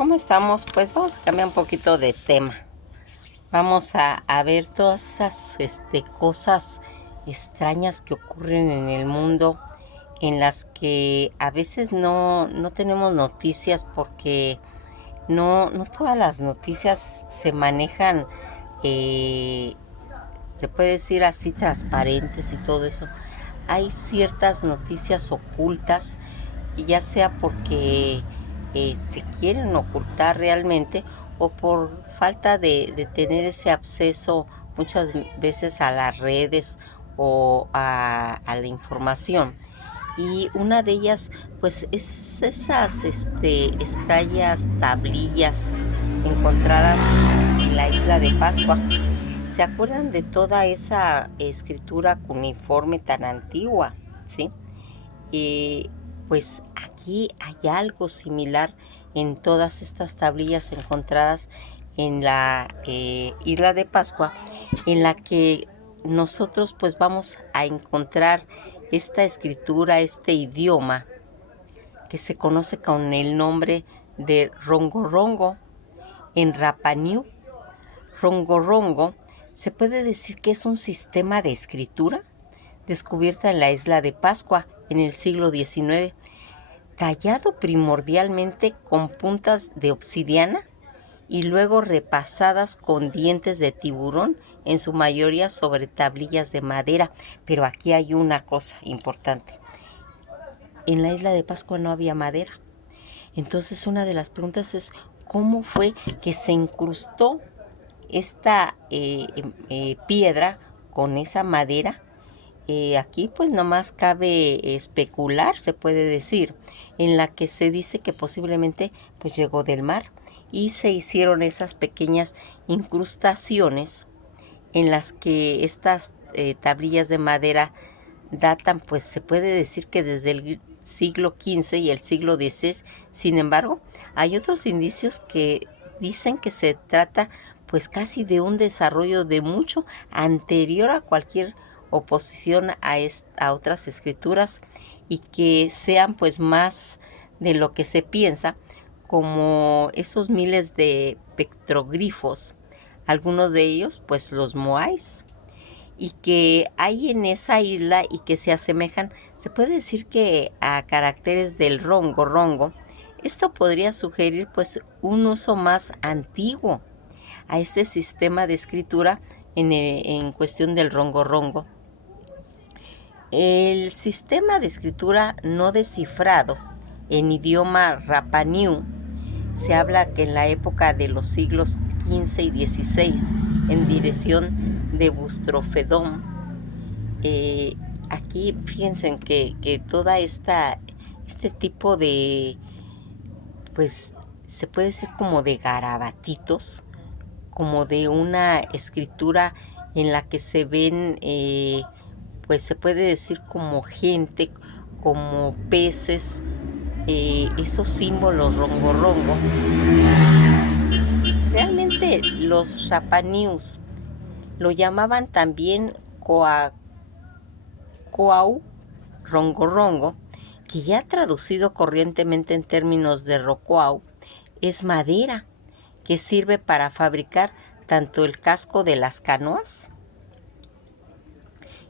¿Cómo estamos? Pues vamos a cambiar un poquito de tema. Vamos a ver todas esas cosas extrañas que ocurren en el mundo, en las que a veces no tenemos noticias porque no todas las noticias se manejan, eh, se puede decir así, transparentes y todo eso. Hay ciertas noticias ocultas, y ya sea porque se quieren ocultar realmente o por falta de tener ese acceso muchas veces a las redes o a la información. Y una de ellas pues es esas extrañas tablillas encontradas en la isla de Pascua. ¿Se acuerdan de toda esa escritura cuneiforme tan antigua? ¿Sí? Y pues aquí hay algo similar en todas estas tablillas encontradas en la isla de Pascua, en la que nosotros pues vamos a encontrar esta escritura, este idioma que se conoce con el nombre de Rongorongo en Rapa Nui. Rongorongo se puede decir que es un sistema de escritura descubierta en la isla de Pascua en el siglo XIX, tallado primordialmente con puntas de obsidiana y luego repasadas con dientes de tiburón, en su mayoría sobre tablillas de madera. Pero aquí hay una cosa importante. En la isla de Pascua no había madera. Entonces una de las preguntas es, ¿cómo fue que se incrustó esta piedra con esa madera? Aquí pues nomás cabe especular, se puede decir, en la que se dice que posiblemente pues llegó del mar y se hicieron esas pequeñas incrustaciones en las que estas tablillas de madera datan, pues se puede decir que desde el siglo XV y el siglo XVI. Sin embargo, hay otros indicios que dicen que se trata pues casi de un desarrollo de mucho anterior a cualquier oposición a otras escrituras, y que sean pues más de lo que se piensa, como esos miles de petroglifos, algunos de ellos pues los moais, y que hay en esa isla y que se asemejan, se puede decir que a caracteres del rongo rongo. Esto podría sugerir pues un uso más antiguo a este sistema de escritura en cuestión del rongo rongo. El sistema de escritura no descifrado en idioma Rapa Nui se habla que en la época de los siglos XV y XVI, en dirección de Bustrofedón, aquí fíjense que toda este tipo de, pues se puede decir como de garabatitos, como de una escritura en la que se ven, pues se puede decir como gente, como peces, esos símbolos rongo rongo. Realmente los Rapa Nuis lo llamaban también Coau rongo rongo, que ya traducido corrientemente en términos de rocoau, es madera que sirve para fabricar tanto el casco de las canoas,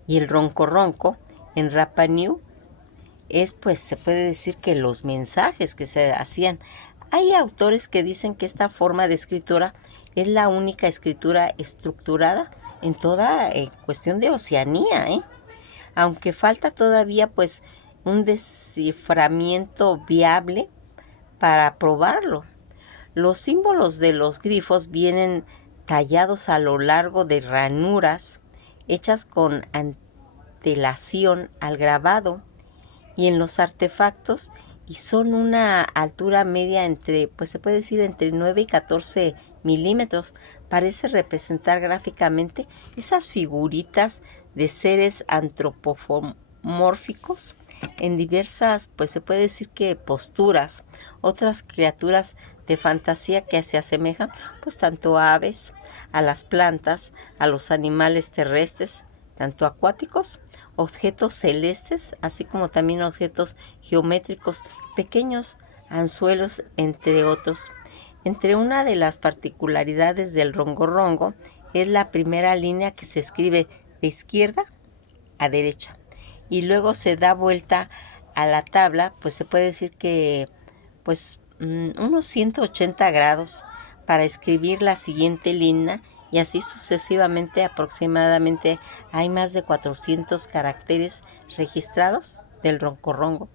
y el ronco ronco en Rapa Nui es, pues se puede decir que los mensajes que se hacían. Hay autores que dicen que esta forma de escritura es la única escritura estructurada en toda cuestión de Oceanía, aunque falta todavía pues un desciframiento viable para probarlo. Los símbolos de los grifos vienen tallados a lo largo de ranuras hechas con antelación al grabado y en los artefactos, y son una altura media entre, pues se puede decir entre 9 y 14 milímetros. Parece representar gráficamente esas figuritas de seres antropomórficos en diversas, pues se puede decir que posturas, otras criaturas de fantasía que se asemejan pues tanto a aves, a las plantas, a los animales terrestres, tanto acuáticos, objetos celestes, así como también objetos geométricos, pequeños anzuelos, entre otros. Entre una de las particularidades del rongo-rongo es la primera línea que se escribe de izquierda a derecha y luego se da vuelta a la tabla, pues se puede decir que pues unos 180 grados para escribir la siguiente línea y así sucesivamente. Aproximadamente hay más de 400 caracteres registrados del roncorrongo.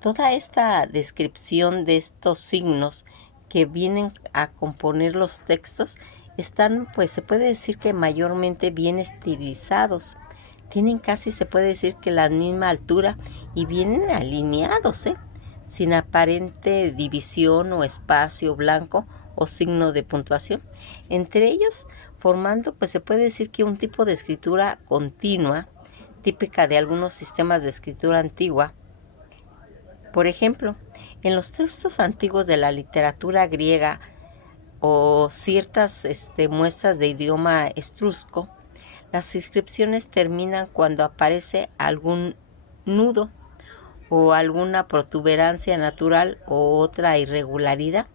Toda esta descripción de estos signos que vienen a componer los textos están, pues se puede decir que mayormente bien estilizados. Tienen casi, se puede decir que la misma altura y vienen alineados, sin aparente división o espacio blanco o signo de puntuación. Entre ellos, formando, pues se puede decir que un tipo de escritura continua, típica de algunos sistemas de escritura antigua. Por ejemplo, en los textos antiguos de la literatura griega o ciertas muestras de idioma etrusco, las inscripciones terminan cuando aparece algún nudo o alguna protuberancia natural o otra irregularidad.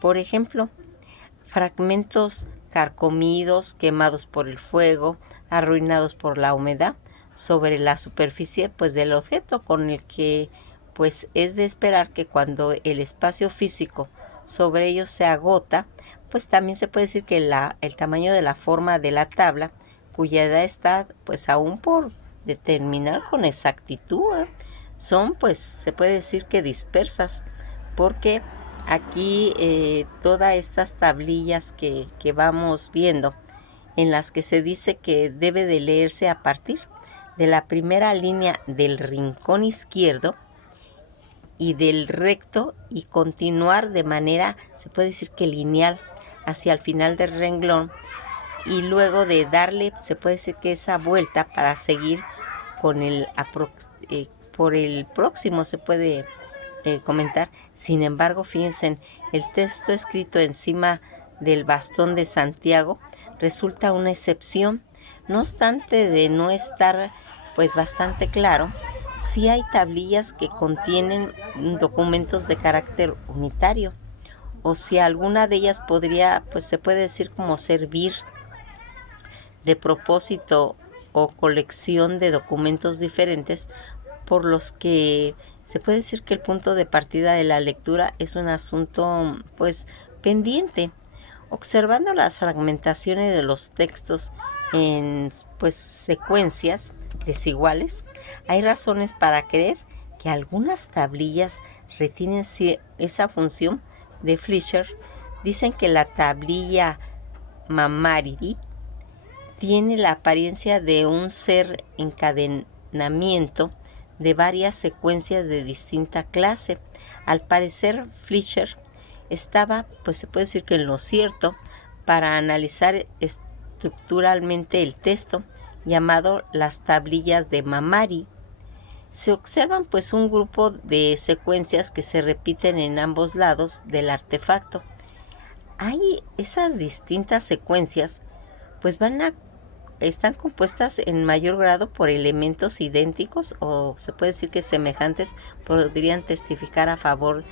Por ejemplo, fragmentos carcomidos, quemados por el fuego, arruinados por la humedad, sobre la superficie pues del objeto, con el que pues es de esperar que cuando el espacio físico sobre ellos se agota, pues también se puede decir que el tamaño de la forma de la tabla, cuya edad está pues aún por determinar con exactitud, son pues se puede decir que dispersas, porque aquí todas estas tablillas que vamos viendo, en las que se dice que debe de leerse a partir de la primera línea del rincón izquierdo y del recto y continuar de manera, se puede decir que lineal, hacia el final del renglón, y luego de darle, se puede decir que esa vuelta para seguir con por el próximo, se puede comentar. Sin embargo, fíjense, el texto escrito encima del bastón de Santiago resulta una excepción. No obstante de no estar pues bastante claro, sí hay tablillas que contienen documentos de carácter unitario, o si alguna de ellas podría, pues se puede decir como servir de propósito o colección de documentos diferentes, por los que se puede decir que el punto de partida de la lectura es un asunto pues pendiente. Observando las fragmentaciones de los textos en pues secuencias desiguales, hay razones para creer que algunas tablillas retienen esa función de Fleischer. Dicen que la tablilla Mamariri tiene la apariencia de un ser encadenamiento de varias secuencias de distinta clase. Al parecer, Fleischer estaba, pues se puede decir que en lo cierto, para analizar estructuralmente el texto, llamado las tablillas de Mamari. Se observan pues un grupo de secuencias que se repiten en ambos lados del artefacto. Hay esas distintas secuencias, pues están compuestas en mayor grado por elementos idénticos o se puede decir que semejantes, podrían testificar a favor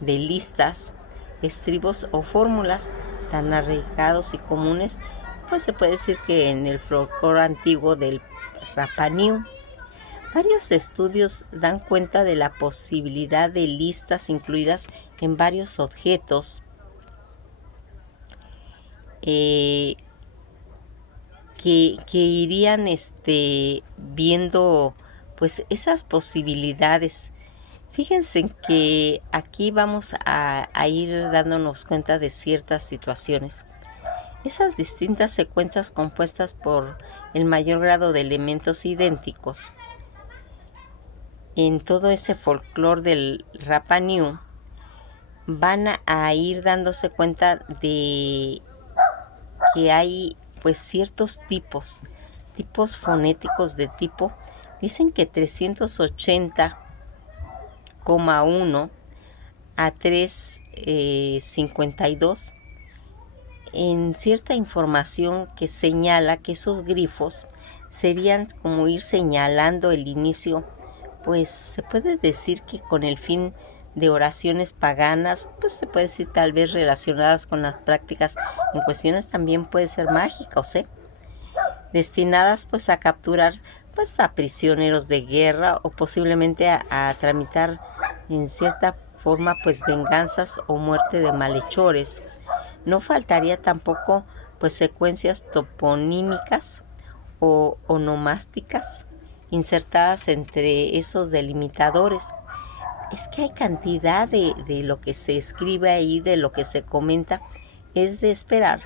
de listas, estribos o fórmulas tan arraigados y comunes, pues se puede decir que en el folclore antiguo del Rapa Nui. Varios estudios dan cuenta de la posibilidad de listas incluidas en varios objetos que irían viendo pues esas posibilidades. Fíjense que aquí vamos a ir dándonos cuenta de ciertas situaciones. Esas distintas secuencias compuestas por el mayor grado de elementos idénticos en todo ese folclore del Rapa Nui van a ir dándose cuenta de que hay pues ciertos tipos fonéticos de tipo. Dicen que 380,1 a 352 en cierta información que señala que esos grifos serían como ir señalando el inicio, pues se puede decir que con el fin de oraciones paganas, pues se puede decir tal vez relacionadas con las prácticas en cuestiones también puede ser mágicas, ¿eh? Destinadas pues a capturar pues a prisioneros de guerra o posiblemente a tramitar en cierta forma pues venganzas o muerte de malhechores. No faltaría tampoco pues secuencias toponímicas o onomásticas insertadas entre esos delimitadores. Es que hay cantidad de lo que se escribe ahí, de lo que se comenta. Es de esperar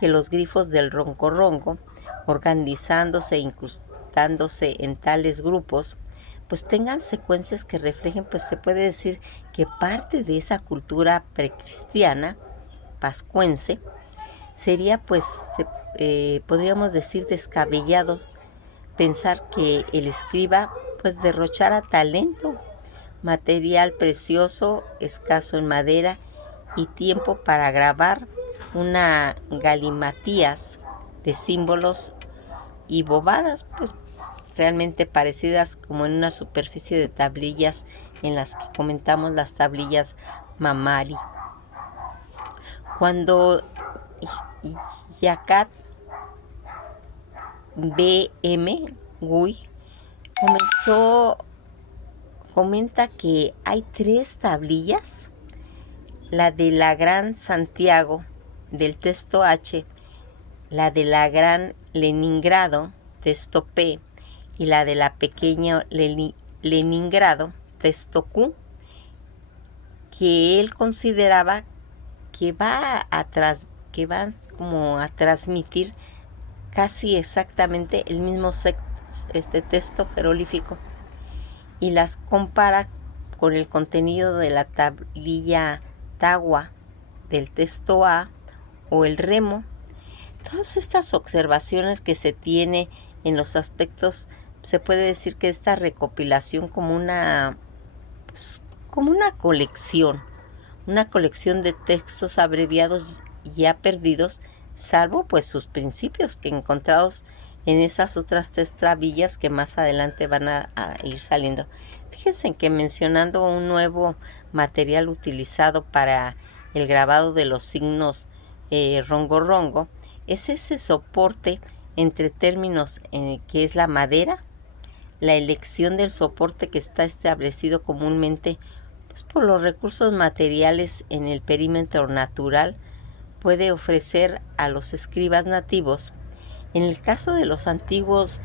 que los grifos del ronco-ronco, organizándose e incrustándose en tales grupos, pues tengan secuencias que reflejen, pues se puede decir que parte de esa cultura precristiana, pascuense, sería pues, podríamos decir, descabellado pensar que el escriba pues derrochara talento, material precioso, escaso en madera y tiempo para grabar una galimatías de símbolos y bobadas, pues realmente parecidas como en una superficie de tablillas en las que comentamos las tablillas Mamari. Cuando Yakat B.M. Gui comenta que hay 3 tablillas, la de la Gran Santiago del texto H, la de la Gran Leningrado, texto P, y la de la pequeña Leningrado, texto Q, que él consideraba que que van como a transmitir casi exactamente el mismo texto jeroglífico, y las compara con el contenido de la tablilla Tawa del texto A o el remo. Todas estas observaciones que se tiene en los aspectos, se puede decir que esta recopilación como como una colección de textos abreviados ya perdidos, salvo pues sus principios que encontrados en esas otras 3 tablillas que más adelante van a ir saliendo. Fíjense que mencionando un nuevo material utilizado para el grabado de los signos rongo-rongo, es ese soporte entre términos que es la madera, la elección del soporte que está establecido comúnmente pues, por los recursos materiales en el perímetro natural, puede ofrecer a los escribas nativos. En el caso de los antiguos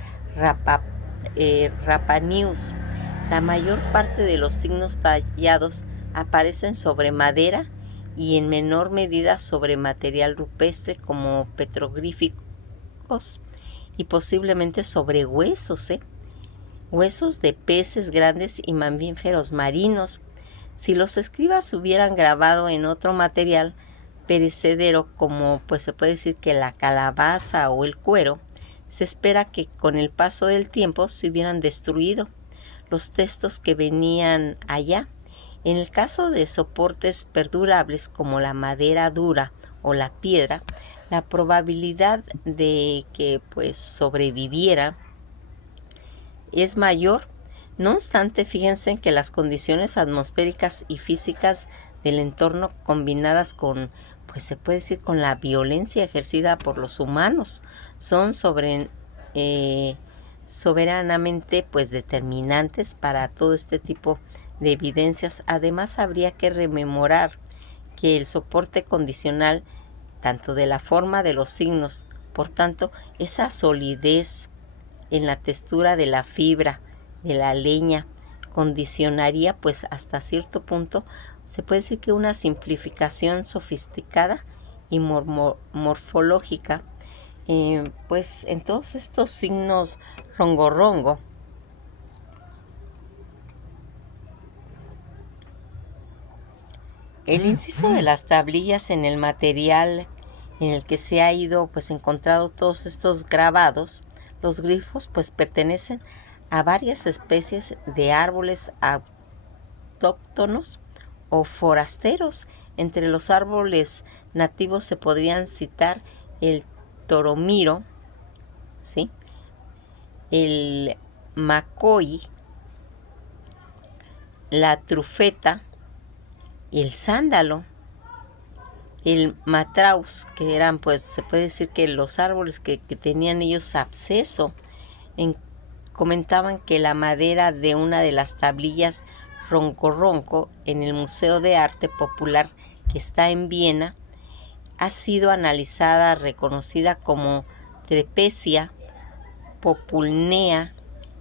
Rapanius, la mayor parte de los signos tallados aparecen sobre madera y en menor medida sobre material rupestre como petroglíficos y posiblemente sobre huesos, huesos de peces grandes y mamíferos marinos. Si los escribas hubieran grabado en otro material perecedero como pues se puede decir que la calabaza o el cuero, se espera que con el paso del tiempo se hubieran destruido los textos que venían allá. En el caso de soportes perdurables como la madera dura o la piedra, la probabilidad de que pues sobreviviera es mayor. No obstante, fíjense que las condiciones atmosféricas y físicas del entorno combinadas con, pues se puede decir, con la violencia ejercida por los humanos, son soberanamente pues determinantes para todo este tipo de evidencias. Además, habría que rememorar que el soporte condicional, tanto de la forma de los signos, por tanto, esa solidez en la textura de la fibra, de la leña, condicionaría pues hasta cierto punto, se puede decir que una simplificación sofisticada y morfológica, pues en todos estos signos rongo-rongo. El inciso de las tablillas en el material en el que se ha ido pues encontrado todos estos grabados, los grifos pues pertenecen a varias especies de árboles autóctonos o forasteros. Entre los árboles nativos se podrían citar el toromiro, ¿sí?, el macoy, la trufeta, el sándalo, el matraus, que eran, pues se puede decir que los árboles que tenían ellos absceso. Comentaban que la madera de una de las tablillas Ronco Ronco en el Museo de Arte Popular que está en Viena ha sido analizada, reconocida como Trepecia populnea.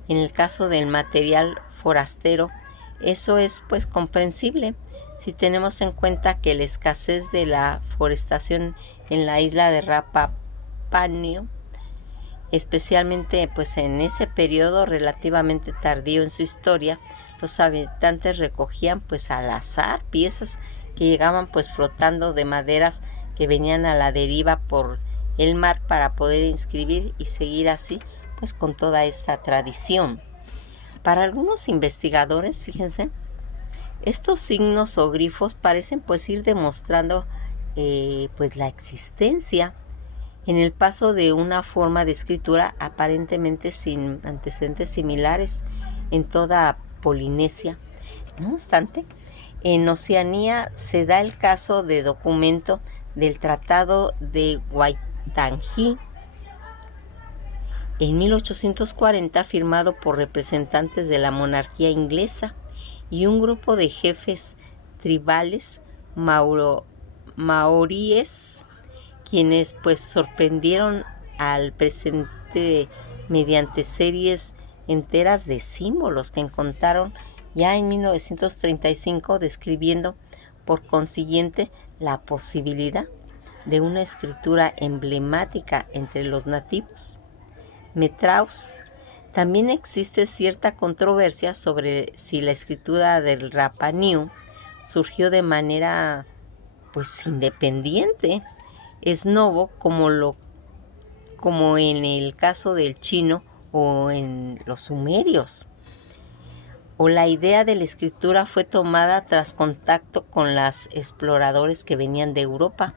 En el caso del material forastero, eso es pues comprensible si tenemos en cuenta que la escasez de la forestación en la isla de Rapa Nui, especialmente pues en ese periodo relativamente tardío en su historia, los habitantes recogían pues al azar piezas que llegaban pues flotando de maderas que venían a la deriva por el mar para poder inscribir y seguir así pues con toda esta tradición. Para algunos investigadores, fíjense, estos signos o grifos parecen pues ir demostrando pues la existencia en el paso de una forma de escritura aparentemente sin antecedentes similares en toda Polinesia. No obstante, en Oceanía se da el caso de documento del Tratado de Waitangi en 1840, firmado por representantes de la monarquía inglesa y un grupo de jefes tribales maoríes, quienes pues sorprendieron al presente mediante series enteras de símbolos que encontraron ya en 1935, describiendo por consiguiente la posibilidad de una escritura emblemática entre los nativos. Metraus. También existe cierta controversia sobre si la escritura del Rapa Nui surgió de manera pues independiente, es novo, como en el caso del chino o en los sumerios. O la idea de la escritura fue tomada tras contacto con los exploradores que venían de Europa.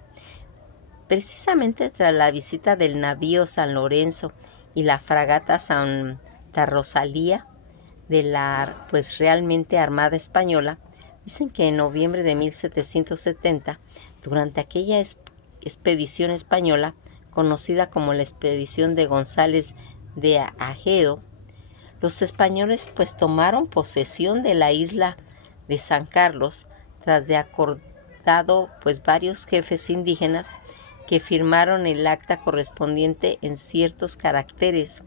Precisamente tras la visita del navío San Lorenzo y la fragata Santa Rosalía de la pues realmente Armada Española, dicen que en noviembre de 1770, durante aquella expedición española, conocida como la expedición de González de Ajedo, los españoles pues tomaron posesión de la isla de San Carlos tras de acordado pues varios jefes indígenas que firmaron el acta correspondiente en ciertos caracteres,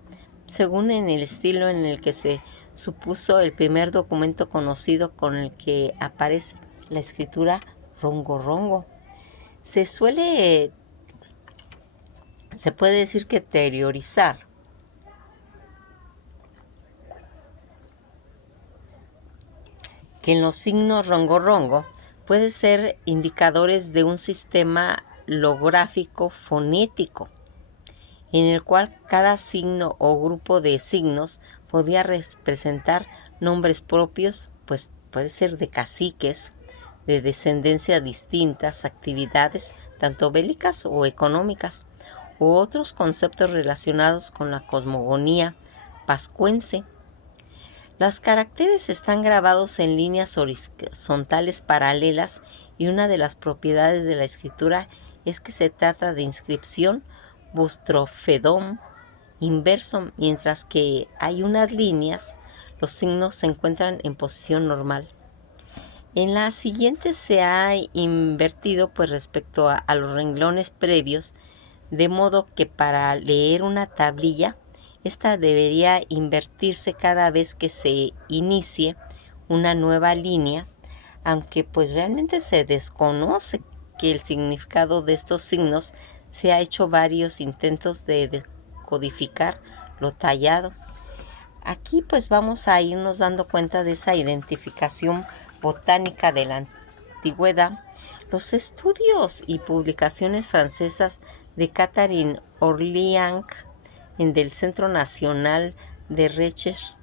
según en el estilo en el que se supuso el primer documento conocido con el que aparece la escritura Rongo Rongo. Se puede decir que teorizar que en los signos Rongo Rongo puede ser indicadores de un sistema lográfico fonético, en el cual cada signo o grupo de signos podía representar nombres propios, pues puede ser de caciques, de descendencia distintas, actividades tanto bélicas o económicas, u otros conceptos relacionados con la cosmogonía pascuense. Los caracteres están grabados en líneas horizontales paralelas y una de las propiedades de la escritura es que se trata de inscripción bustrofedón inverso, mientras que hay unas líneas, los signos se encuentran en posición normal. En la siguiente se ha invertido pues respecto a los renglones previos, de modo que para leer una tablilla, esta debería invertirse cada vez que se inicie una nueva línea, aunque pues realmente se desconoce que el significado de estos signos. Se ha hecho varios intentos de decodificar lo tallado. Aquí pues vamos a irnos dando cuenta de esa identificación botánica de la antigüedad. Los estudios y publicaciones francesas de Catherine Orliac del Centro Nacional de Recherche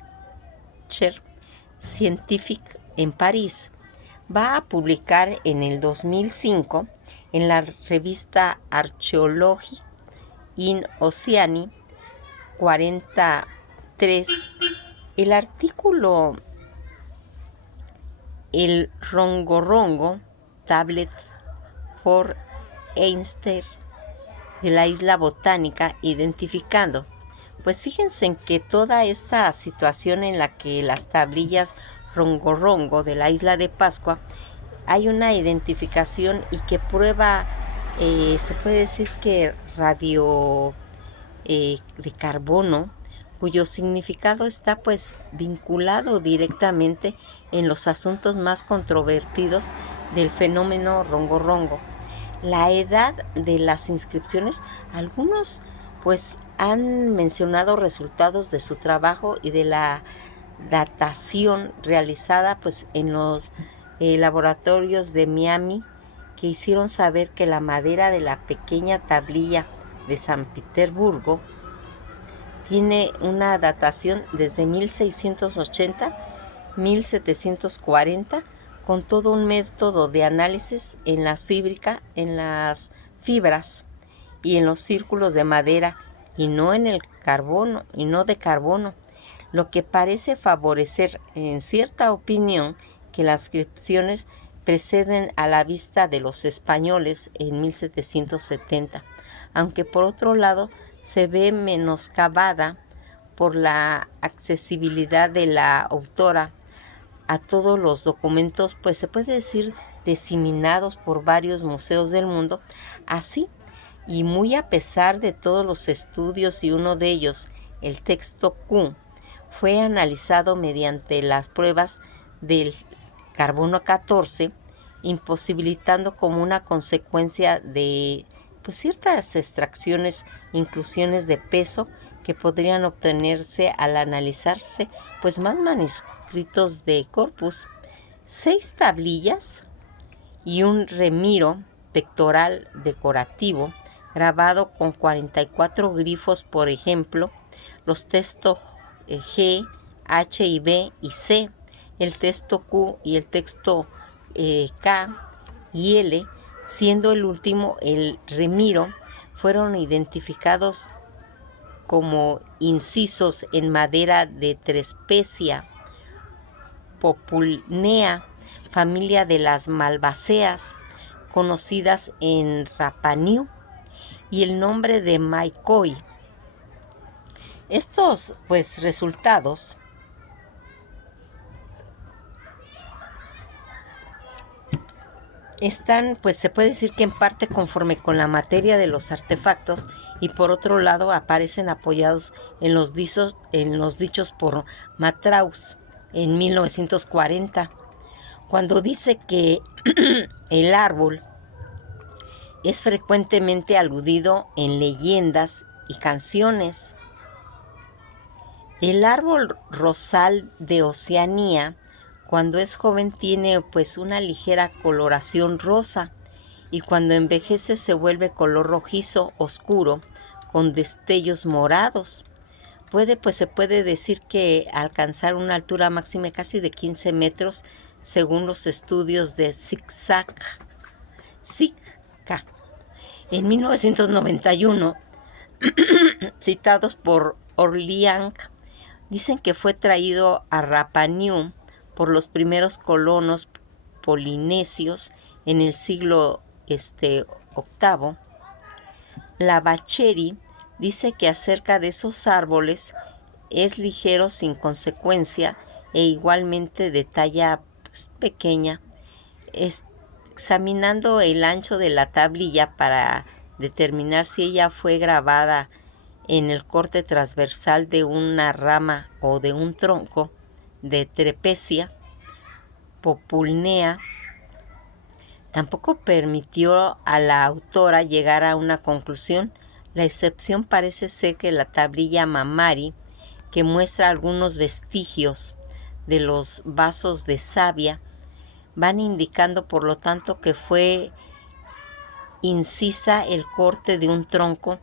Scientifique en París va a publicar en el 2005 en la revista Archaeologie in Oceanie 43 el artículo El Rongo Rongo Tablet for Einstein de la isla botánica, identificando. Pues fíjense en que toda esta situación en la que las tablillas rongo-rongo de la isla de Pascua, hay una identificación y que prueba, se puede decir que radio de carbono, cuyo significado está pues vinculado directamente en los asuntos más controvertidos del fenómeno rongo-rongo. La edad de las inscripciones, algunos pues han mencionado resultados de su trabajo y de la datación realizada pues en los laboratorios de Miami, que hicieron saber que la madera de la pequeña tablilla de San Petersburgo tiene una datación desde 1680-1740, con todo un método de análisis en las fibras y en los círculos de madera, y no en el carbono, y no de carbono, lo que parece favorecer, en cierta opinión, que las inscripciones preceden a la vista de los españoles en 1770, aunque por otro lado se ve menoscabada por la accesibilidad de la autora a todos los documentos, pues se puede decir diseminados por varios museos del mundo, así, y muy a pesar de todos los estudios, y uno de ellos, el texto Q, fue analizado mediante las pruebas del carbono 14, imposibilitando como una consecuencia de pues ciertas extracciones, inclusiones de peso que podrían obtenerse al analizarse pues más manuscritos de corpus, 6 tablillas y un remiro pectoral decorativo grabado con 44 grifos, por ejemplo, los textos G, H y B y C, el texto Q y el texto K y L, siendo el último el remiro, fueron identificados como incisos en madera de Trespecia populnea, familia de las malváceas, conocidas en Rapa Nui, y el nombre de Maikoi. Estos pues resultados están, pues se puede decir que en parte conforme con la materia de los artefactos, y por otro lado aparecen apoyados en los dichos por Matraus en 1940, cuando dice que el árbol es frecuentemente aludido en leyendas y canciones. El árbol rosal de Oceanía, cuando es joven, tiene pues una ligera coloración rosa, y cuando envejece se vuelve color rojizo oscuro con destellos morados. Se puede decir que alcanzar una altura máxima casi de 15 metros, según los estudios de Sitka. En 1991, citados por Orliang, dicen que fue traído a Rapa Nui por los primeros colonos polinesios en el siglo VIII. La Bacheri dice que acerca de esos árboles es ligero sin consecuencia e igualmente de talla pues, pequeña. Examinando el ancho de la tablilla para determinar si ella fue grabada en el corte transversal de una rama o de un tronco de Trepecia populnea, tampoco permitió a la autora llegar a una conclusión. La excepción parece ser que la tablilla Mamari, que muestra algunos vestigios de los vasos de savia, van indicando por lo tanto que fue incisa el corte de un tronco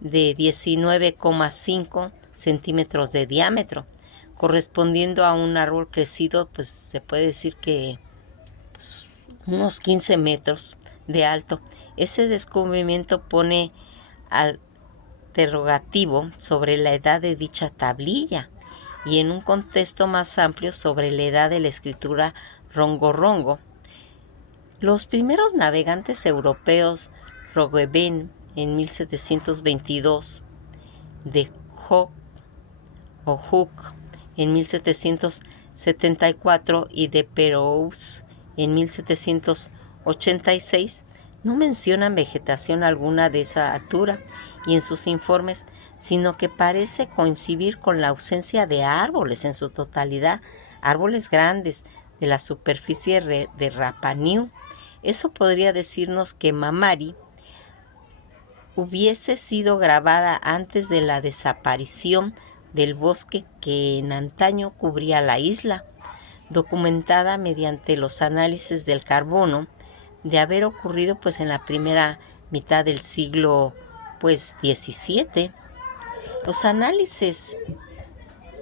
de 19,5 centímetros de diámetro, correspondiendo a un árbol crecido, pues se puede decir que pues, unos 15 metros de alto. Ese descubrimiento pone al interrogativo sobre la edad de dicha tablilla, y en un contexto más amplio sobre la edad de la escritura rongo-rongo. Los primeros navegantes europeos, Roggeveen en 1722, de Hooke en 1774 y de Perouse en 1786, no mencionan vegetación alguna de esa altura y en sus informes, sino que parece coincidir con la ausencia de árboles en su totalidad, árboles grandes de la superficie de Rapa Nui. Eso podría decirnos que Mamari hubiese sido grabada antes de la desaparición del bosque que en antaño cubría la isla, documentada mediante los análisis del carbono, de haber ocurrido pues en la primera mitad del siglo pues 17. Los análisis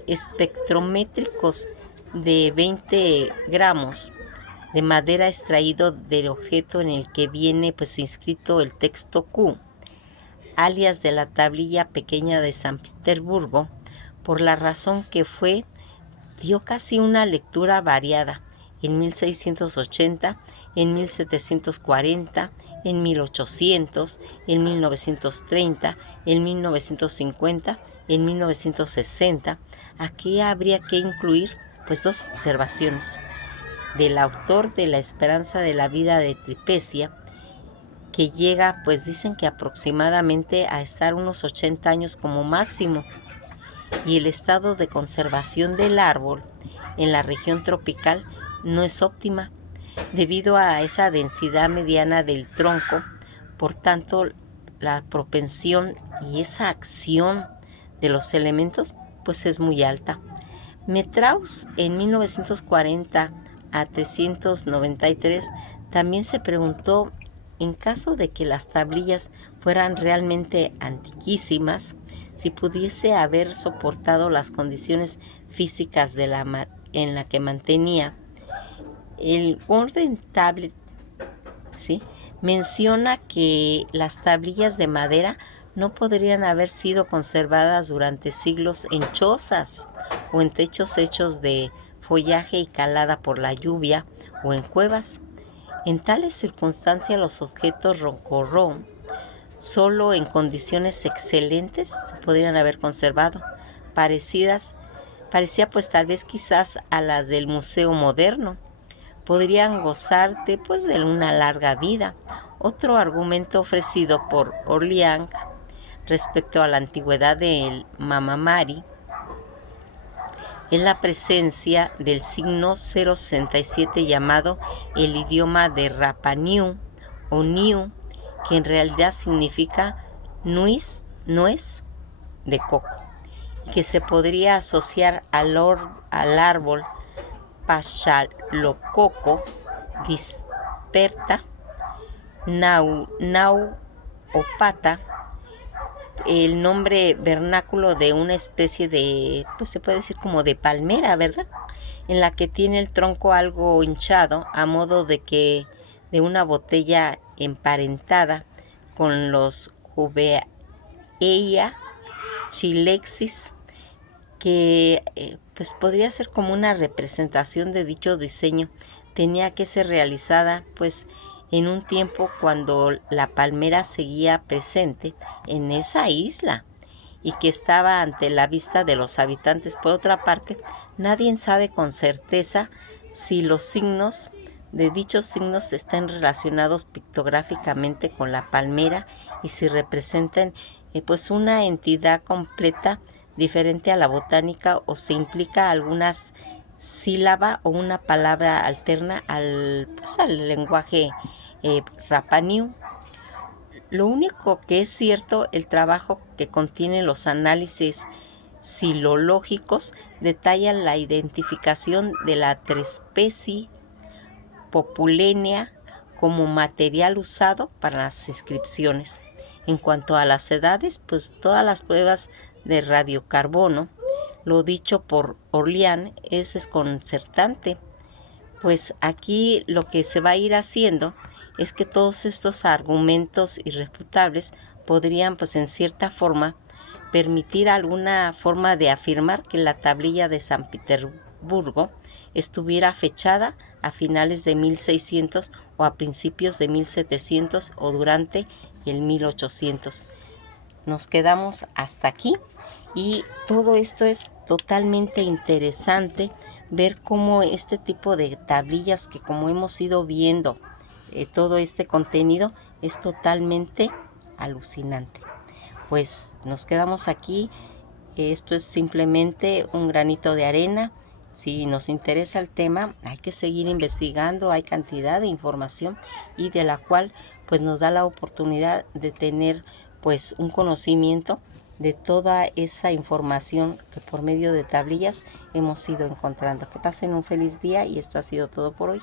espectrométricos de 20 gramos de madera extraído del objeto en el que viene pues inscrito el texto Q, alias de la tablilla pequeña de San Petersburgo, por la razón que fue, dio casi una lectura variada en 1680, en 1740, en 1800, en 1930, en 1950, en 1960. Aquí habría que incluir pues dos observaciones del autor de La Esperanza de la Vida de Tripecia, que llega, pues dicen que aproximadamente a estar unos 80 años como máximo, y el estado de conservación del árbol en la región tropical no es óptima debido a esa densidad mediana del tronco. Por tanto, la propensión y esa acción de los elementos pues es muy alta. Metraus en 1940 a 393 también se preguntó, en caso de que las tablillas fueran realmente antiquísimas, si pudiese haber soportado las condiciones físicas en la que mantenía. El Golden Tablet, ¿sí?, menciona que las tablillas de madera no podrían haber sido conservadas durante siglos en chozas o en techos hechos de follaje y calada por la lluvia o en cuevas. En tales circunstancias los objetos rocorro solo en condiciones excelentes se podrían haber conservado, parecía pues tal vez quizás a las del Museo Moderno. Podrían gozar de una larga vida. Otro argumento ofrecido por Orleans respecto a la antigüedad del Mamamari es la presencia del signo 067 llamado el idioma de Rapa Nui o Niu, que en realidad significa nuez de coco, y que se podría asociar al árbol Pachalococo disperta nauopata, el nombre vernáculo de una especie de, pues se puede decir como de palmera, ¿verdad?, en la que tiene el tronco algo hinchado a modo de una botella emparentada con los Juveaea chilexis, que pues podría ser como una representación de dicho diseño. Tenía que ser realizada pues en un tiempo cuando la palmera seguía presente en esa isla y que estaba ante la vista de los habitantes. Por otra parte, nadie sabe con certeza si los signos de dichos signos están relacionados pictográficamente con la palmera y si representan pues una entidad completa diferente a la botánica, o se implica alguna sílaba o una palabra alterna al lenguaje Rapa Nui. Lo único que es cierto, el trabajo que contiene los análisis silológicos detallan la identificación de la Trespecie populánea como material usado para las inscripciones. En cuanto a las edades, pues todas las pruebas de radiocarbono, lo dicho por Orleans, es desconcertante, pues aquí lo que se va a ir haciendo es que todos estos argumentos irrefutables podrían pues en cierta forma permitir alguna forma de afirmar que la tablilla de San Petersburgo estuviera fechada a finales de 1600 o a principios de 1700 o durante el 1800. Nos quedamos hasta aquí y todo esto es totalmente interesante ver cómo este tipo de tablillas que como hemos ido viendo todo este contenido es totalmente alucinante. Pues nos quedamos aquí. Esto es simplemente un granito de arena. Si nos interesa el tema, hay que seguir investigando. Hay cantidad de información y de la cual pues nos da la oportunidad de tener pues un conocimiento de toda esa información que por medio de tablillas hemos ido encontrando. Que pasen un feliz día y esto ha sido todo por hoy.